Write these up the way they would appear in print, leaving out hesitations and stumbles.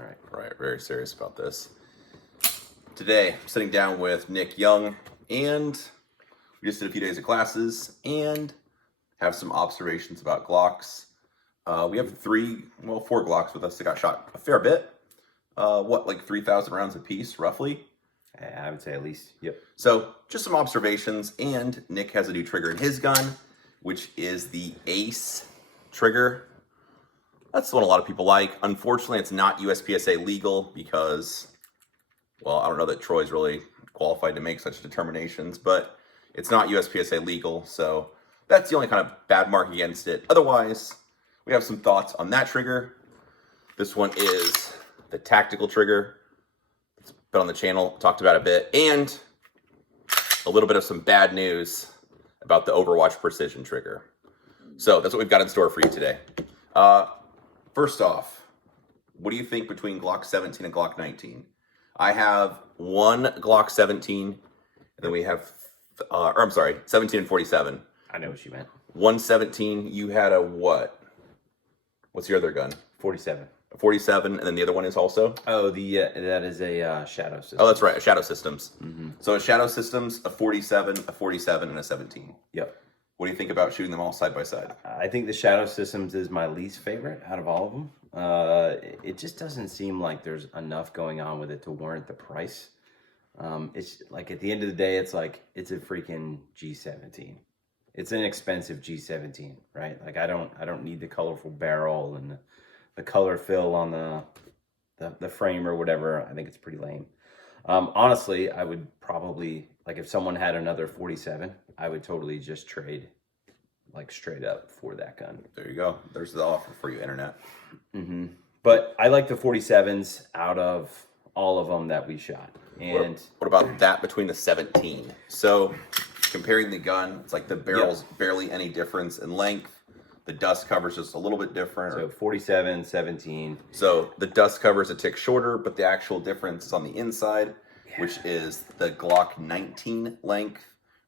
All right. Right, very serious about this. Today, I'm sitting down with Nick Young, and we just did a few days of classes and have some observations about Glocks. We have four Glocks with us that got shot a fair bit. Like 3,000 rounds apiece, roughly? I would say at least, yep. So, just some observations, and Nick has a new trigger in his gun, which is the Ace trigger. That's the one a lot of people like. Unfortunately, it's not USPSA legal because, well, I don't know that Troy's really qualified to make such determinations, but it's not USPSA legal, so that's the only kind of bad mark against it. Otherwise, we have some thoughts on that trigger. This one is the tactical trigger. It's been on the channel, talked about a bit, and a little bit of some bad news about the Overwatch precision trigger. So that's what we've got in store for you today. First off, what do you think between Glock 17 and Glock 19? I have one Glock 17, and then we have, 17 and 47. I know what you meant. 117, you had a what? What's your other gun? 47. A 47, and then the other one is also? Oh, that is a Shadow System. Oh, that's right, a Shadow Systems. Mm-hmm. So a Shadow Systems, a 47, and a 17. Yep. What do you think about shooting them all side by side? I think the Shadow Systems is my least favorite out of all of them. It just doesn't seem like there's enough going on with it to warrant the price. It's like at the end of the day, it's like it's a freaking G17. It's an expensive G17, right? Like I don't need the colorful barrel and the color fill on the frame or whatever. I think it's pretty lame. Honestly, I would probably, like if someone had another 47, I would totally just trade like straight up for that gun. There you go. There's the offer for you, internet. Mm-hmm. But I like the 47s out of all of them that we shot. And what about that between the 17? So comparing the gun, it's like the barrel's barely any difference in length. The dust cover's just a little bit different. So 47, 17. So the dust cover's a tick shorter, but the actual difference is on the inside, which is the Glock 19 length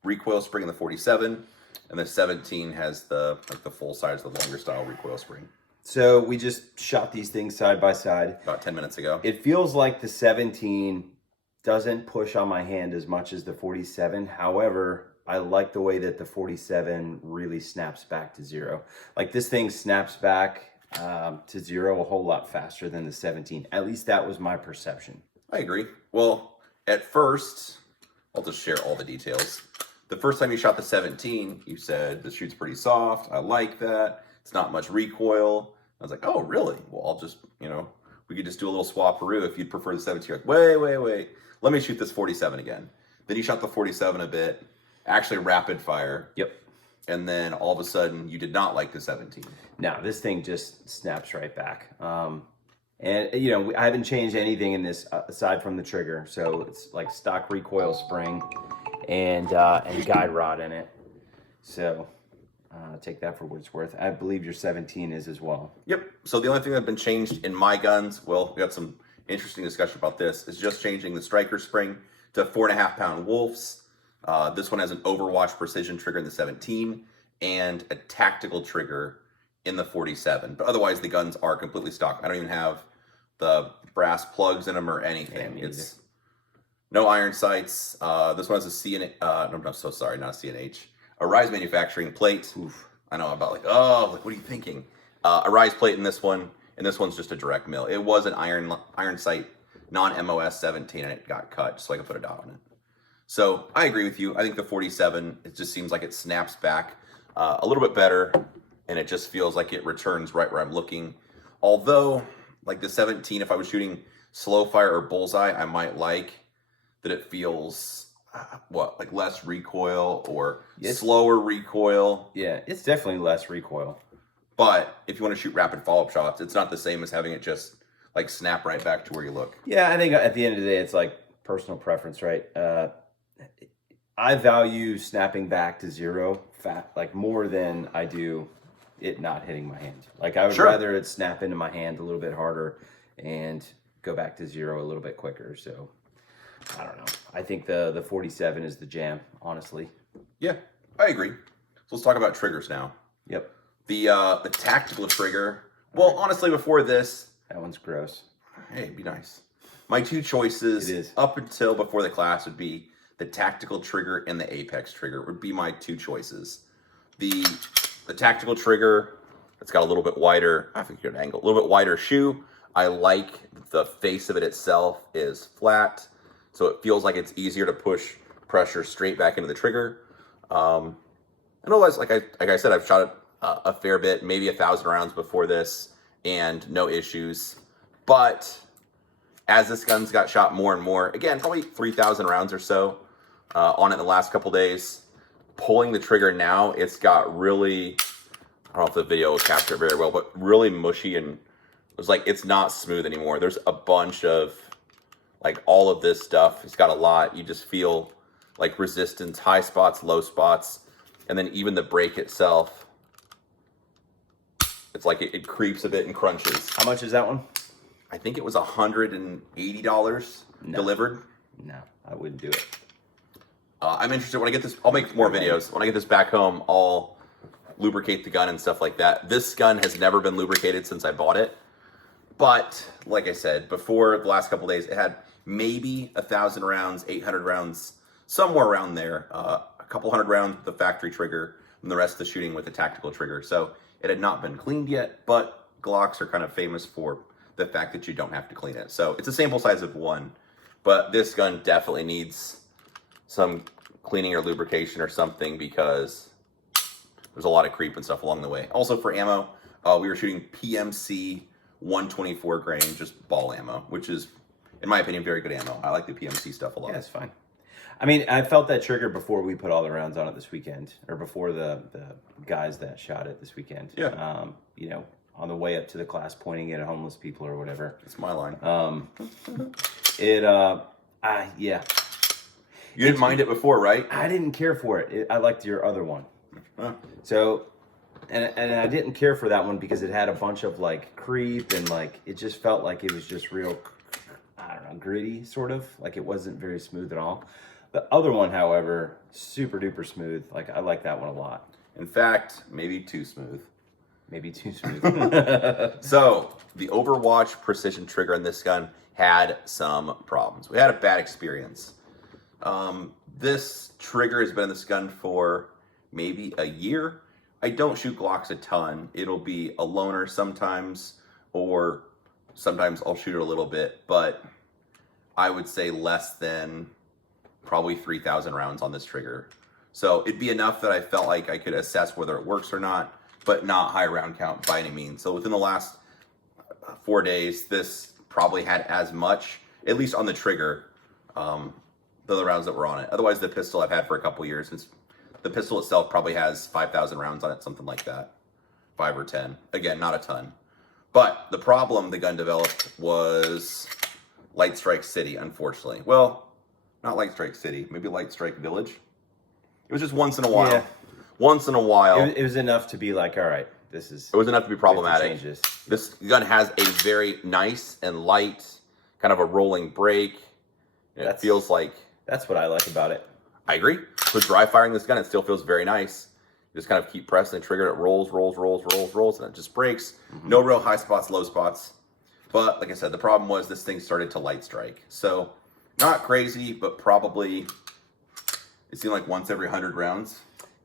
recoil spring in the 47, and the 17 has the full size, the longer style recoil spring. So we just shot these things side by side. About 10 minutes ago. It feels like the 17 doesn't push on my hand as much as the 47. However, I like the way that the 47 really snaps back to zero. Like this thing snaps back to zero a whole lot faster than the 17. At least that was my perception. I agree. Well, at first, I'll just share all the details. The first time you shot the 17, you said, the shoot's pretty soft. I like that. It's not much recoil. I was like, oh, really? Well, I'll just, we could just do a little swap-peroo if you'd prefer the 17. You're like, wait. Let me shoot this 47 again. Then you shot the 47 a bit, actually rapid fire. Yep. And then all of a sudden, you did not like the 17. No, this thing just snaps right back. And, I haven't changed anything in this aside from the trigger. So it's like stock recoil spring and guide rod in it. So take that for what it's worth. I believe your 17 is as well. Yep. So the only thing that's been changed in my guns, well, we got some interesting discussion about this, is just changing the striker spring to 4.5-pound Wolfs. This one has an Overwatch precision trigger in the 17 and a tactical trigger in the 47. But otherwise, the guns are completely stock. I don't even have the brass plugs in them or anything. Yeah, it's no iron sights. This one has a CNH. I'm so sorry, not a CNH. A Rise manufacturing plate. Oof. I know, about what are you thinking? A Rise plate in this one, and this one's just a direct mill. It was an iron sight, non-MOS 17, and it got cut, so I could put a dot on it. So I agree with you. I think the 47, it just seems like it snaps back a little bit better, and it just feels like it returns right where I'm looking. Although, like the 17, if I was shooting slow fire or bullseye, I might like that it feels, like less recoil or slower recoil. Yeah, it's definitely less recoil. But if you want to shoot rapid follow-up shots, it's not the same as having it just like snap right back to where you look. Yeah, I think at the end of the day, it's like personal preference, right? I value snapping back to zero like more than I do it not hitting my hand. Like I would rather it snap into my hand a little bit harder and go back to zero a little bit quicker. So I don't know. I think the 47 is the jam, honestly. Yeah, I agree. So let's talk about triggers now. Yep. The tactical trigger. Well, honestly, before this, that one's gross. Hey, it'd be nice. My two choices It is. up until before the class would be the tactical trigger and the apex trigger would be my two choices. The tactical trigger, it's got a little bit wider, I think an angle, a little bit wider shoe. I like the face of it itself is flat, so it feels like it's easier to push pressure straight back into the trigger. And otherwise, like I said, I've shot it a fair bit, maybe 1,000 rounds before this, and no issues. But as this gun's got shot more and more, again, probably 3,000 rounds or so on it in the last couple days. Pulling the trigger now, it's got really, I don't know if the video will capture it very well, but really mushy, and it's like it's not smooth anymore. There's a bunch of like all of this stuff. It's got a lot. You just feel like resistance, high spots, low spots, and then even the break itself. It's like it creeps a bit and crunches. How much is that one? I think it was $180 delivered. No, I wouldn't do it. I'm interested when I get this. I'll make more videos. When I get this back home, I'll lubricate the gun and stuff like that. This gun has never been lubricated since I bought it. But like I said, before the last couple days, it had maybe 1,000 rounds, 800 rounds, somewhere around there. A couple hundred rounds with the factory trigger, and the rest of the shooting with the tactical trigger. So it had not been cleaned yet, but Glocks are kind of famous for the fact that you don't have to clean it. So it's a sample size of one, but this gun definitely needs some cleaning or lubrication or something because there's a lot of creep and stuff along the way. Also for ammo, we were shooting PMC 124 grain, just ball ammo, which is, in my opinion, very good ammo. I like the PMC stuff a lot. Yeah, it's fine. I mean, I felt that trigger before we put all the rounds on it this weekend, or before the guys that shot it this weekend. Yeah. You know, on the way up to the class, pointing it at homeless people or whatever. It's my line. Yeah. You didn't mind it before, right? I didn't care for it. I liked your other one. Huh. So, and I didn't care for that one because it had a bunch of like creep and like it just felt like it was just real, I don't know, gritty sort of. Like it wasn't very smooth at all. The other one, however, super duper smooth. Like I like that one a lot. In fact, maybe too smooth. Maybe too smooth. So the Overwatch precision trigger on this gun had some problems. We had a bad experience. This trigger has been in this gun for maybe a year. I don't shoot Glocks a ton. It'll be a loner sometimes, or sometimes I'll shoot it a little bit, but I would say less than probably 3,000 rounds on this trigger. So it'd be enough that I felt like I could assess whether it works or not, but not high round count by any means. So within the last 4 days, this probably had as much, at least on the trigger, the other rounds that were on it. Otherwise, the pistol I've had for a couple years, the pistol itself probably has 5,000 rounds on it, something like that. 5 or 10. Again, not a ton. But the problem the gun developed was Light Strike City, unfortunately. Well, not Light Strike City, maybe Light Strike Village. It was just once in a while. Yeah. Once in a while. It was enough to be like, all right, this is. It was enough to be problematic. Change this. This gun has a very nice and light, kind of a rolling break. It feels like. That's what I like about it. I agree. With dry firing this gun, it still feels very nice. You just kind of keep pressing the trigger, it rolls, and it just breaks. Mm-hmm. No real high spots, low spots. But like I said, the problem was this thing started to light strike. So not crazy, but probably it seemed like once every 100 rounds.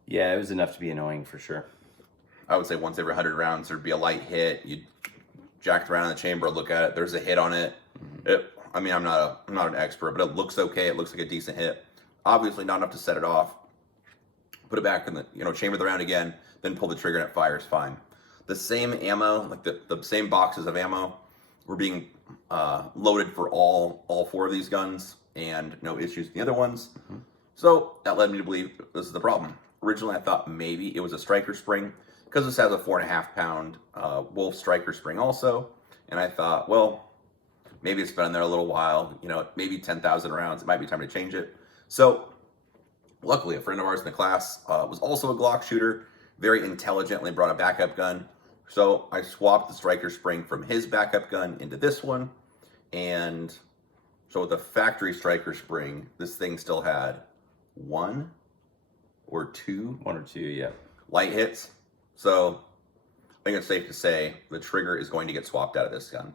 Yeah, it was enough to be annoying for sure. I would say once every 100 rounds, there'd be a light hit. You'd jack around in the chamber, look at it. There's a hit on it. Mm-hmm. I mean, I'm not an expert, but it looks okay. It looks like a decent hit. Obviously not enough to set it off. Put it back in the, chamber the round again, then pull the trigger and it fires fine. The same ammo, like the same boxes of ammo were being loaded for all 4 of these guns, and no issues with the other ones. Mm-hmm. So that led me to believe this is the problem. Originally, I thought maybe it was a striker spring, because this has a 4.5 pound Wolf striker spring also. And I thought, well, maybe it's been in there a little while, maybe 10,000 rounds. It might be time to change it. So luckily, a friend of ours in the class was also a Glock shooter, very intelligently brought a backup gun. So I swapped the striker spring from his backup gun into this one. And so with the factory striker spring, this thing still had 1 or 2? 1 or 2, yeah. Light hits. So I think it's safe to say the trigger is going to get swapped out of this gun.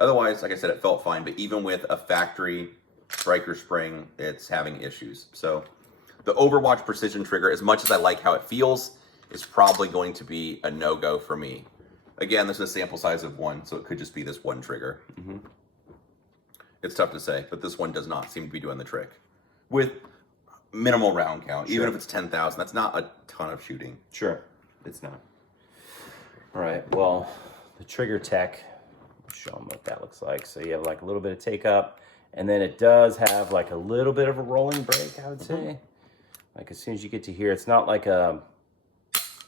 Otherwise, like I said, it felt fine. But even with a factory striker spring, it's having issues. So the Overwatch precision trigger, as much as I like how it feels, is probably going to be a no-go for me. Again, this is a sample size of 1, so it could just be this one trigger. It's tough to say, but this one does not seem to be doing the trick. With minimal round count, even if it's 10,000, that's not a ton of shooting. Sure, it's not. All right, well, the trigger tech, I'll show them what that looks like. So you have like a little bit of take up, and then it does have like a little bit of a rolling break, I would say. Like as soon as you get to here, it's not like a,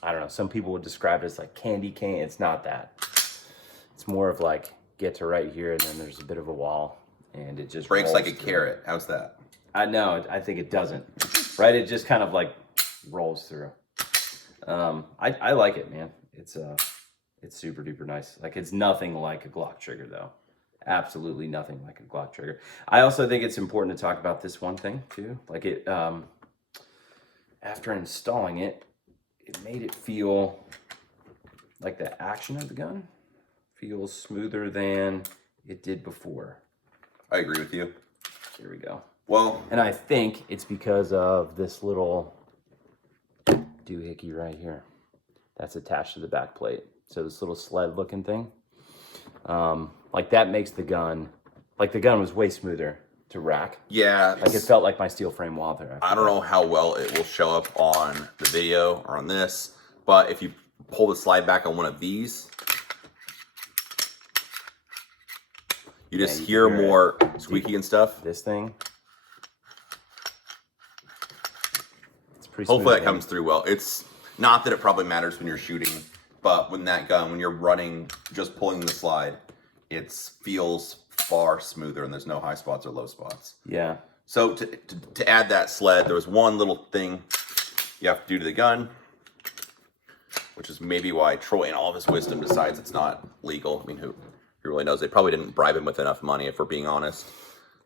I don't know, some people would describe it as like candy cane. It's not that. It's more of like get to right here, and then there's a bit of a wall, and it just breaks like a through. carrot. How's that? I know, I think it doesn't. Right? It just kind of like rolls through. I like it, man. It's super duper nice. Like it's nothing like a Glock trigger though. Absolutely nothing like a Glock trigger. I also think it's important to talk about this one thing too. Like it, after installing it, it made it feel like the action of the gun feels smoother than it did before. I agree with you. Here we go. Well, and I think it's because of this little doohickey right here that's attached to the back plate. So this little sled looking thing, like that makes the gun, like the gun was way smoother to rack. Yeah. Like it felt like my steel frame wall there. I don't know how well it will show up on the video or on this, but if you pull the slide back on one of these, you just hear more squeaky and stuff. This thing. It's pretty Hopefully smooth, that comes through well. It's not that it probably matters when you're shooting, but when that gun, when you're running, just pulling the slide, it feels far smoother and there's no high spots or low spots. Yeah. So to add that sled, there was one little thing you have to do to the gun, which is maybe why Troy in all of his wisdom decides it's not legal. I mean, who really knows? They probably didn't bribe him with enough money, if we're being honest.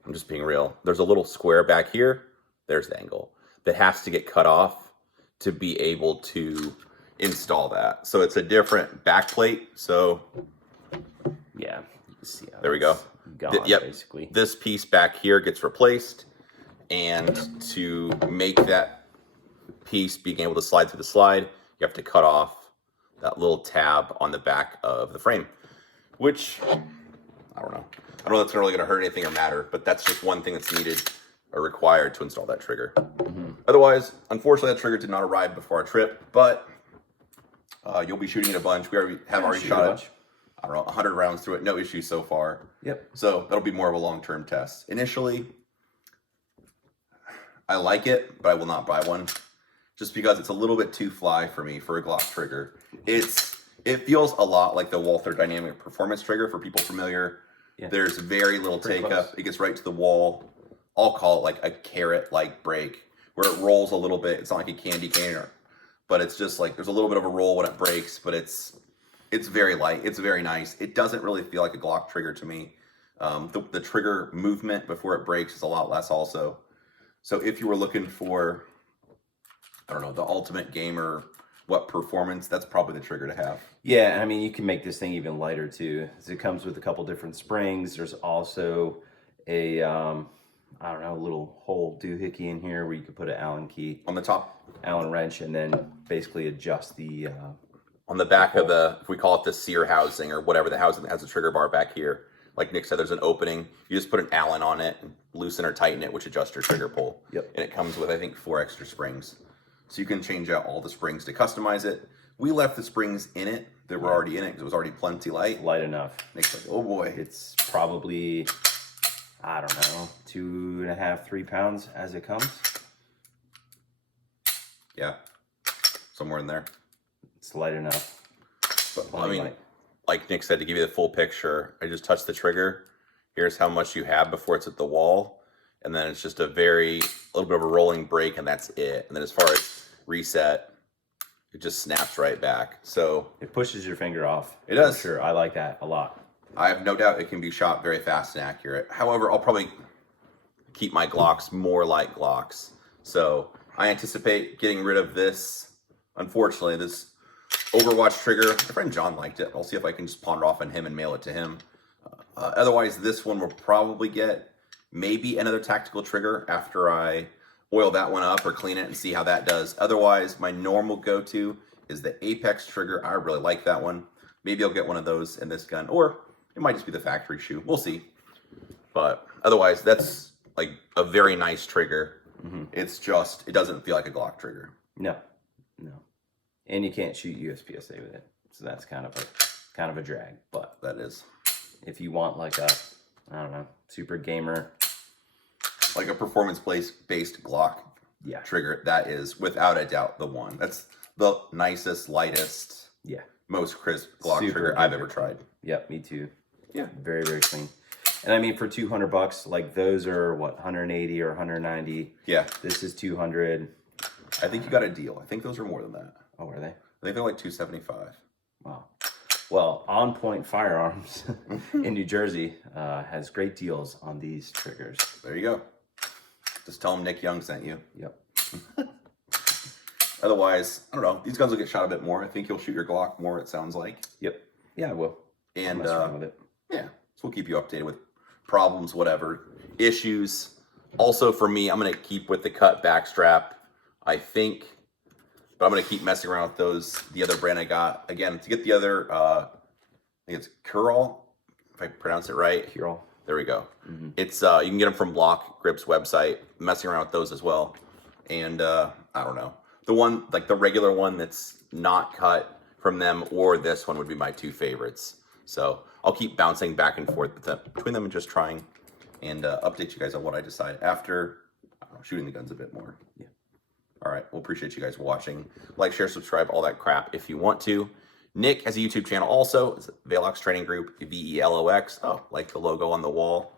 I'm just being real. There's a little square back here. There's the angle that has to get cut off to be able to install that. So it's a different back plate. So yeah, you can see how there we go. Gone, Yep. basically. This piece back here gets replaced, and to make that piece being able to slide through the slide, you have to cut off that little tab on the back of the frame, which I don't know. I don't know if that's really going to hurt anything or matter, but that's just one thing that's needed or required to install that trigger. Otherwise, unfortunately, that trigger did not arrive before our trip, but you'll be shooting it a bunch. We have already shot it. I don't know, 100 rounds through it, no issues so far. Yep. So that'll be more of a long-term test. Initially, I like it, but I will not buy one, just because it's a little bit too fly for me for a Glock trigger. It feels a lot like the Walther Dynamic Performance trigger for people familiar. Yeah. There's very little take up. It gets right to the wall. I'll call it like a carrot-like break, where it rolls a little bit. It's not like a candy cane, but it's just like there's a little bit of a roll when it breaks, but it's very light. It's very nice. It doesn't really feel like a Glock trigger to me. The trigger movement before it breaks is a lot less also. So if you were looking for, I don't know, the ultimate gamer, what performance, that's probably the trigger to have. Yeah, and I mean, you can make this thing even lighter too. It comes with a couple different springs. There's also a, I don't know, a little hole doohickey in here where you could put an Allen key. On the top? Allen wrench, and then basically adjust the... on the back of the, if we call it the sear housing or whatever, the housing that has a trigger bar back here. Like Nick said, there's an opening. You just put an Allen on it, and loosen or tighten it, which adjusts your trigger pull. Yep. And it comes with, I think, 4 extra springs. So you can change out all the springs to customize it. We left the springs in it that were already in it because it was already plenty light. Light enough. Nick's like, oh boy. It's probably, I don't know, 2.5, 3 pounds as it comes. Yeah. Somewhere in there. It's light enough. But, I mean, like Nick said, to give you the full picture, I just touched the trigger. Here's how much you have before it's at the wall. And then it's just a little bit of a rolling break, and that's it. And then as far as reset, it just snaps right back. So it pushes your finger off. It does. For sure. I like that a lot. I have no doubt it can be shot very fast and accurate. However, I'll probably keep my Glocks more like Glocks. So I anticipate getting rid of this. Unfortunately, this Overwatch trigger, my friend John liked it. I'll see if I can just pawn it off on him and mail it to him. Otherwise, this one will probably get maybe another tactical trigger after I oil that one up or clean it and see how that does. Otherwise, my normal go-to is the Apex trigger. I really like that one. Maybe I'll get one of those in this gun, or it might just be the factory shoe. We'll see. But otherwise, that's like a very nice trigger. It's just, it doesn't feel like a Glock trigger. No. And you can't shoot USPSA with it. So that's kind of a drag. But That is. if you want like a, I don't know, super gamer, Like a performance-based Glock yeah, trigger, that is without a doubt the one. That's the nicest, lightest, yeah, most crisp Glock Super trigger I've gamer. ever tried. yep, me too. Yeah. Very, very clean. And I mean, for $200, like those are what, 180 or 190. Yeah. This is 200. I think you got a deal. I think those are more than that. Oh, are they? I think they're like 275. Wow. Well, On Point Firearms in New Jersey has great deals on these triggers. There you go. Just tell them Nick Young sent you. Yep. Otherwise, I don't know. These guns will get shot a bit more. I think you'll shoot your Glock more, it sounds like. Yep. Yeah, I will. And Mess around with it. yeah, so we'll keep you updated with problems, whatever, issues. Also, for me, I'm going to keep with the cut back strap, I think. But I'm going to keep messing around with those, the other brand I got. Again, to get the other, I think it's Curl, if I pronounce it right. Curl. There we go. It's you can get them from Block Grip's website. Messing around with those as well, and I don't know, the one like the regular one that's not cut from them, or this one would be my two favorites. So I'll keep bouncing back and forth between them and just trying and update you guys on what I decide after shooting the guns a bit more. Yeah. All right. Well, appreciate you guys watching. Like, share, subscribe, all that crap if you want to. Nick has a YouTube channel also. It's Velox Training Group, VELOX. Oh, like the logo on the wall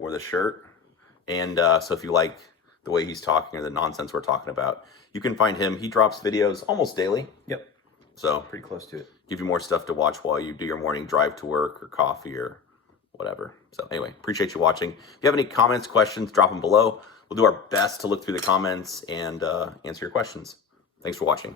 or the shirt. And so if you like the way he's talking or the nonsense we're talking about, you can find him. He drops videos almost daily. Yep. So Pretty close to it. give you more stuff to watch while you do your morning drive to work or coffee or whatever. So anyway, appreciate you watching. If you have any comments, questions, drop them below. We'll do our best to look through the comments and answer your questions. Thanks for watching.